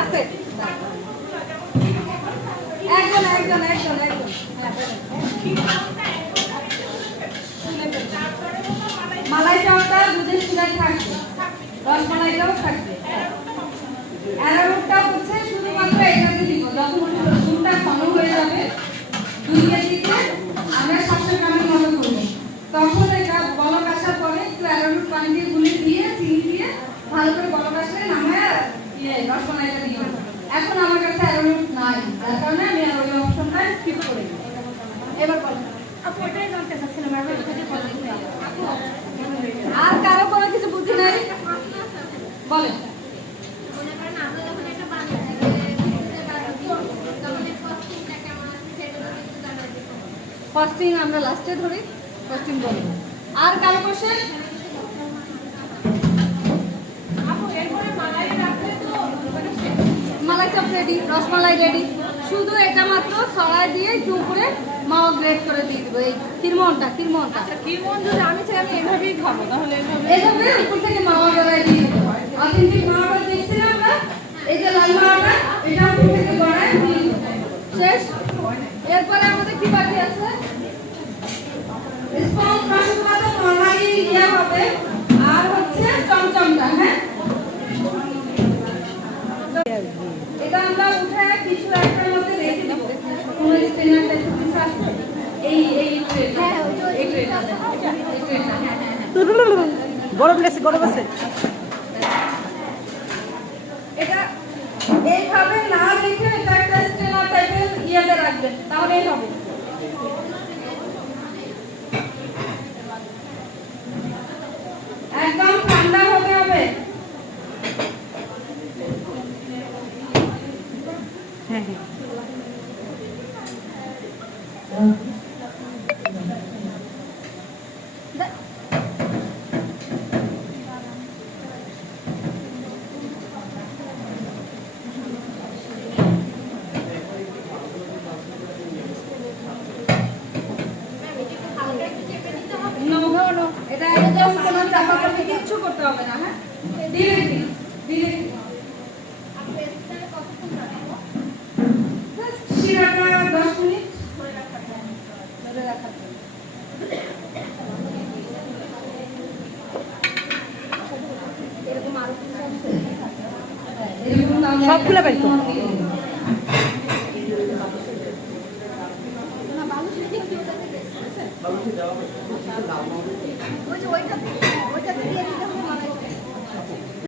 আছে একজন একজন একজন একজন মালাই চাওয়াটা দুধের শিরায় থাকবে, রসমালাইটাও থাকবে। অ্যারারুটটা হচ্ছে শুধুমাত্র এটাতে দিব, যখন দুধটা ঘন হয়ে যাবে 2 কেজিতে আমরা 700 গ্রামের মতো করব, তখন এটা বলক আসার পরে একটু অ্যারারুট পানি দিয়ে গুলে দিয়ে চিনি দিয়ে ভালো করে বলক আসলে নামায় রসমালাইটা দিয়ে দেবো। এখন আমার কাছে অ্যারারুট নাই, তার কারণে আমি আর ওই অপশনটা স্কিপ করে দিই। এবার বলো আপু, এটাই জানতে চাচ্ছিলাম আর কারো কোনো কিছু বুঝি নাই বলেন। কস্টিং আমরা লাস্টে ধরি, কস্টিং বলি। আর কারো কোশ্চেন? মালাই চপ রেডি, রসমালাই রেডি, শুধু এটা মাত্র ছড়াই দিয়ে একটু উপরে মাওয়া গ্রেড করে দিয়ে দেবো। এই কিরমনটা কিরমনটা কিরমন যদি আমি চাই আমি এভাবেই খাবো, তাহলে এইভাবে উপর থেকে মাওয়া গড়াই দিয়ে দেবো। অথেন্টিক মাওয়াটা দেখছি না আমরা, এই যে লাল মাওয়াটা, এটা উপর থেকে গড়াই দিয়ে দেবো। শেষ। এরপরে আমাদের কি বাকি আছে? স্পঞ্জ রসগোল্লা তো নরমালি ইয়া হবে, আর হচ্ছে চমচমটা। হ্যাঁ, এটা আমরা উঠে কিছু একটার মধ্যে রেখে দেব। কোন স্টেনার টাইপ কিছু আছে? এই ট্রেটা, হ্যাঁ এই ট্রেটা, এই ট্রেটা, হ্যাঁ হ্যাঁ গরম লেছে গরম আছে। এটা এইভাবে না রেখে এটা একটা স্টেনার টাইপের ইয়াতে রাখবেন, তাহলেই হবে। একদম ঠান্ডা হতে হবে। হ্যাঁ হ্যাঁ এটা একদম কোনো চাপা চাপি কিচ্ছু করতে হবে না। হ্যাঁ, ডিরেক্টলি ডিরেক্টলি শিরাটা 10 মিনিট ধরে রাখা এরকম আরো কিছু আছে, এরকম সব খুলে বের করো। না বালু শিখতে কি ওটা থেকে ওই যে ওইটা